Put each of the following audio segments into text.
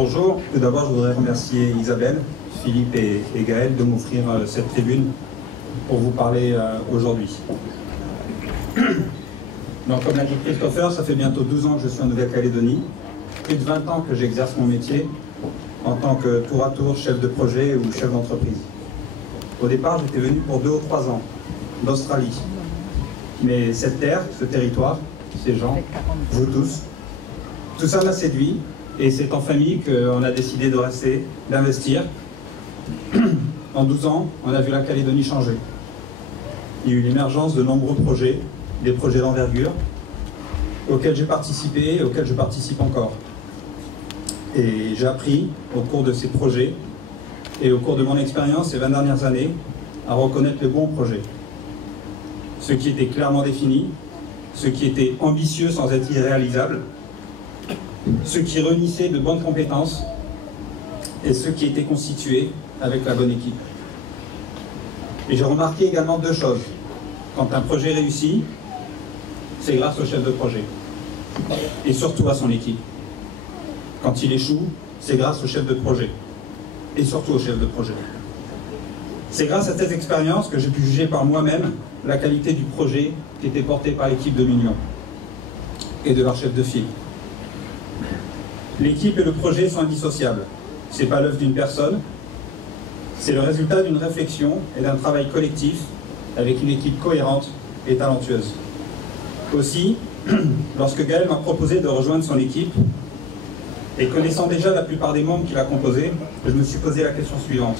Bonjour, tout d'abord je voudrais remercier Isabelle, Philippe et Gaël de m'offrir cette tribune pour vous parler aujourd'hui. Donc, comme l'a dit Christopher, ça fait bientôt 12 ans que je suis en Nouvelle-Calédonie, plus de 20 ans que j'exerce mon métier en tant que tour à tour chef de projet ou chef d'entreprise. Au départ, j'étais venu pour 2 ou 3 ans d'Australie. Mais cette terre, ce territoire, ces gens, vous tous, tout ça m'a séduit et c'est en famille qu'on a décidé de rester, d'investir. En 12 ans, on a vu la Calédonie changer. Il y a eu l'émergence de nombreux projets, des projets d'envergure, auxquels j'ai participé et auxquels je participe encore. Et j'ai appris au cours de ces projets et au cours de mon expérience ces 20 dernières années à reconnaître les bons projets. Ceux qui étaient clairement définis, ceux qui étaient ambitieux sans être irréalisables, ceux qui réunissaient de bonnes compétences et ceux qui étaient constitués avec la bonne équipe. Et j'ai remarqué également 2 choses. Quand un projet réussit, c'est grâce au chef de projet et surtout à son équipe. Quand il échoue, c'est grâce au chef de projet et surtout au chef de projet. C'est grâce à cette expérience que j'ai pu juger par moi-même la qualité du projet qui était porté par l'équipe de l'Union et de leur chef de file. L'équipe et le projet sont indissociables. Ce n'est pas l'œuvre d'une personne, c'est le résultat d'une réflexion et d'un travail collectif avec une équipe cohérente et talentueuse. Aussi, lorsque Gaël m'a proposé de rejoindre son équipe, et connaissant déjà la plupart des membres qui la composaient, je me suis posé la question suivante.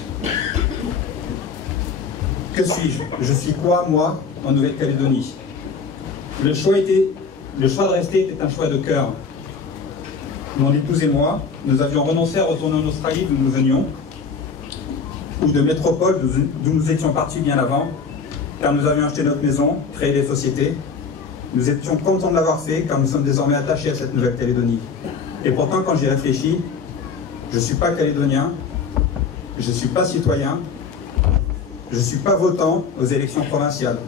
Que suis-je? Je suis quoi, moi, en Nouvelle-Calédonie? Le choix de rester était un choix de cœur. Mon épouse et moi, nous avions renoncé à retourner en Australie d'où nous venions, ou de métropole d'où nous étions partis bien avant, car nous avions acheté notre maison, créé des sociétés. Nous étions contents de l'avoir fait, car nous sommes désormais attachés à cette Nouvelle-Calédonie. Et pourtant, quand j'y réfléchis, je ne suis pas calédonien, je ne suis pas citoyen, je ne suis pas votant aux élections provinciales.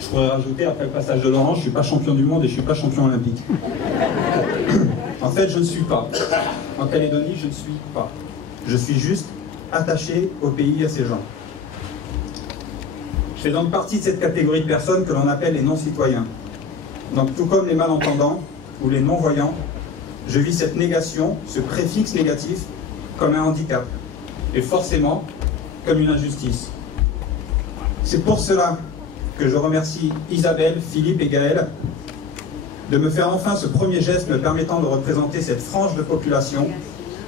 Je pourrais rajouter, après le passage de Laurent, je ne suis pas champion du monde et je ne suis pas champion olympique. En fait, je ne suis pas. En Calédonie, je ne suis pas. Je suis juste attaché au pays et à ses gens. Je fais donc partie de cette catégorie de personnes que l'on appelle les non-citoyens. Donc, tout comme les malentendants ou les non-voyants, je vis cette négation, ce préfixe négatif, comme un handicap, et forcément comme une injustice. C'est pour cela que je remercie Isabelle, Philippe et Gaël de me faire enfin ce premier geste me permettant de représenter cette frange de population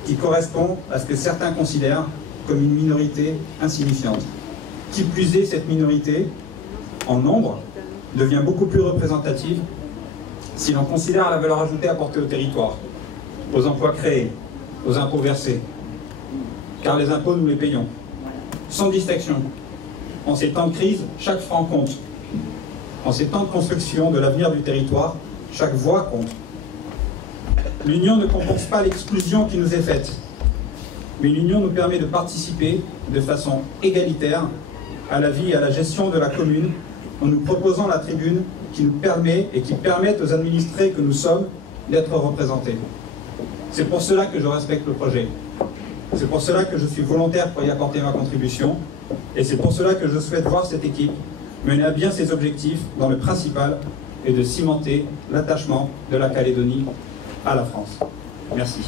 qui correspond à ce que certains considèrent comme une minorité insignifiante. Qui plus est, cette minorité, en nombre, devient beaucoup plus représentative si l'on considère la valeur ajoutée apportée au territoire, aux emplois créés, aux impôts versés. Car les impôts, nous les payons, sans distinction. En ces temps de crise, chaque franc compte. En ces temps de construction de l'avenir du territoire, chaque voix compte. L'Union ne compense pas l'exclusion qui nous est faite, mais l'Union nous permet de participer de façon égalitaire à la vie et à la gestion de la commune en nous proposant la tribune qui nous permet et qui permet aux administrés que nous sommes d'être représentés. C'est pour cela que je respecte le projet. C'est pour cela que je suis volontaire pour y apporter ma contribution et c'est pour cela que je souhaite voir cette équipe mener à bien ses objectifs dans le principal et de cimenter l'attachement de la Calédonie à la France. Merci.